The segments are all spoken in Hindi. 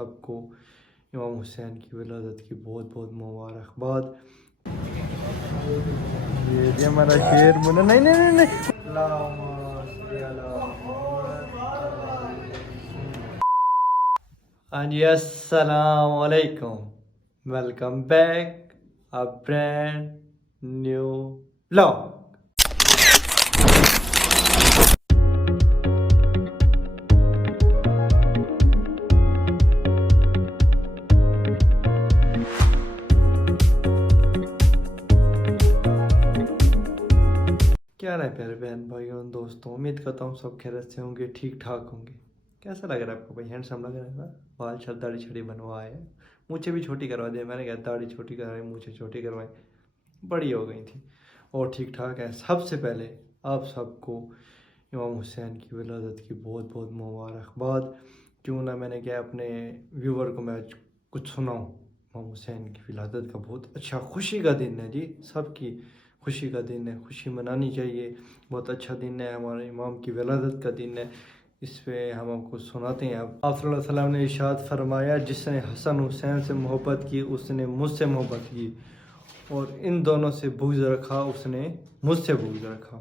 आपको इमाम हुसैन की विलादत की बहुत बहुत मुबारकबाद। ये हमारा शेर मुन्ना नहीं नहीं नहीं, नहीं। हाँ जी, अस्सलाम वालेकुम, welcome back a brand new vlog. क्या रहा है प्यारे बहन भाइयों दोस्तों, उम्मीद करता हूँ सब खैरियत से होंगे, ठीक ठाक होंगे। कैसा लग रहा है आपको भाई? हैंडसम लग रहा है ना? बाल छल दाढ़ी छड़ी बनवाए, मुझे भी छोटी करवा दिया। मैंने कहा दाढ़ी छोटी करवाई, मुझे छोटी करवाई, बड़ी हो गई थी और ठीक ठाक है। सबसे पहले आप सबको इमाम हुसैन की विलादत की बहुत बहुत मुबारकबाद। क्यों ना मैंने क्या अपने व्यूवर को मैं कुछ सुनाऊँ। इमाम हुसैन की विलादत का बहुत अच्छा खुशी का दिन है जी, सबकी खुशी का दिन है, खुशी मनानी चाहिए। बहुत अच्छा दिन है, हमारे इमाम की विलादत का दिन है। इस पे हम आपको सुनाते हैं। अब आप सल्लल्लाहु अलैहि वसल्लम ने इरशाद फरमाया, जिसने हसन हुसैन से मोहब्बत की उसने मुझसे मोहब्बत की, और इन दोनों से बुग़्ज़ रखा उसने मुझसे बुग़्ज़ रखा।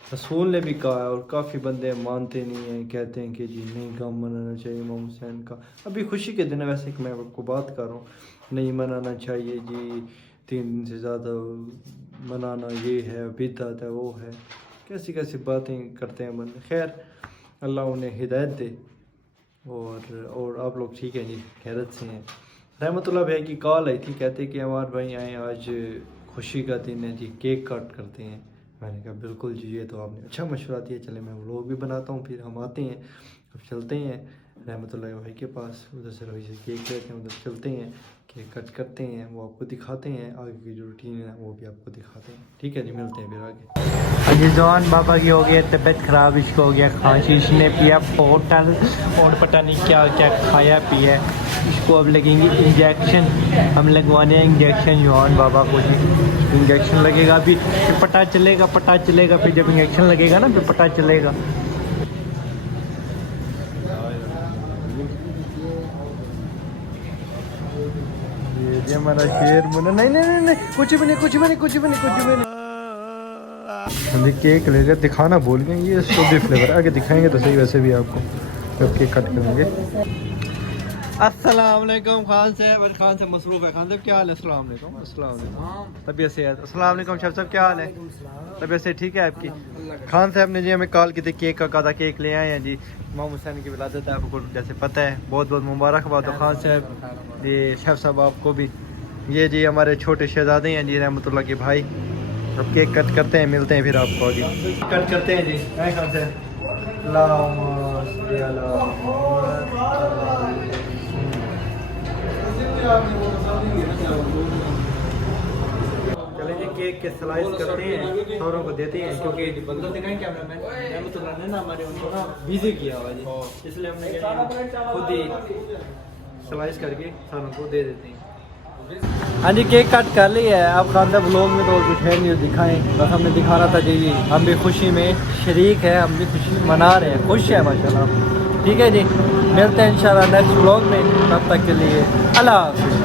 रसूल ने भी कहा है, और काफ़ी बंदे मानते नहीं हैं, कहते हैं कि जी नहीं गम मनाना चाहिए इमाम हुसैन का। अभी खुशी के दिन है, वैसे कि मैं आपको बात कर रहा हूँ, नहीं मनाना चाहिए जी, 3 दिन से ज़्यादा मनाना ये है, बिदअत है, वो है, कैसी कैसी बातें करते हैं बंदे। खैर अल्लाह उन्हें हिदायत दे। और आप लोग ठीक हैं जी, खैरत से हैं। रहमतुल्लाह भाई की कॉल आई थी, कहते कि हमारे भाई आए, आज खुशी का दिन है जी, केक कट करते हैं। मैंने कहा बिल्कुल जी, ये तो आपने अच्छा मशवरा दिया, चले मैं व्लॉग भी बनाता हूँ, फिर हम आते हैं। अब चलते हैं रहमतुल्लाह भाई के पास, उधर से रवि से केक लेते हैं, उधर चलते हैं, केक कट करते हैं, वो आपको दिखाते हैं। आगे की जो रूटीन है वो भी आपको दिखाते हैं। ठीक है जी, मिलते हैं फिर आगे। अजी जवान बाबा की हो गई तबीयत ख़राब, इसको हो गया खांसी, इसने पिया बोतल और पता नहीं क्या क्या खाया पिया। इसको अब लगेंगे इंजेक्शन, हम लगवाने हैं इंजेक्शन जवान बाबा को जी। इंजेक्शन लगेगा, अभी फिर पता चलेगा, फिर जब इंजेक्शन लगेगा ना फिर पता चलेगा। ये हमारा शेर मुन्ना नहीं नहीं नहीं, नहीं। कुछ भी नहीं। केक लेकर दिखाना भूल गए, ये स्ट्रॉबेरी फ्लेवर आगे दिखाएंगे तो सही, वैसे भी आपको जब केक कट करेंगे। अस्सलाम वालेकुम खान से मसरूफ़ है। खान साहब क्या हाल है? अस्सलाम वालेकुम। तबीयत से है? अस्सलाम वालेकुम शेफ साहब, क्या हाल है? तबीयत से ठीक है आपकी? खान साहब ने जी हमें कॉल की थी, केक का कहा था, केक ले आए हैं जी। इमाम हुसैन की विलादत है, आपको जैसे पता है, बहुत बहुत मुबारकबाद हो खान साहब। ये शेफ साहब आपको भी। ये जी हमारे छोटे शहजादे हैं जी, रहमतुल्लाह के भाई। अब केक कट करते हैं, मिलते हैं फिर आपको आगे। कट करते हैं जी, खान साहब। चले जी, केक के स्लाइस करते हैं, शोरों को देते हैं, क्योंकि बंदर दिखाएं कैमरामैन रहमतुल्लाह ने ना हमारे उनको ना बिजी किया हुआ जी, इसलिए हमने खुद ही स्लाइस करके शोरों को दे देते हैं। हाँ जी, केक कट कर लिया है। अब खान साहब व्लॉग में तो कुछ है नहीं दिखाएं, बस हमने दिखा रहा था जी, हम भी खुशी में शरीक है, हम भी खुशी मना रहे हैं, खुश है माशाल्लाह। ठीक है जी, मिलते हैं इंशाल्लाह नेक्स्ट व्लॉग में, तब तक के लिए अल्लाह हाफ़िज़।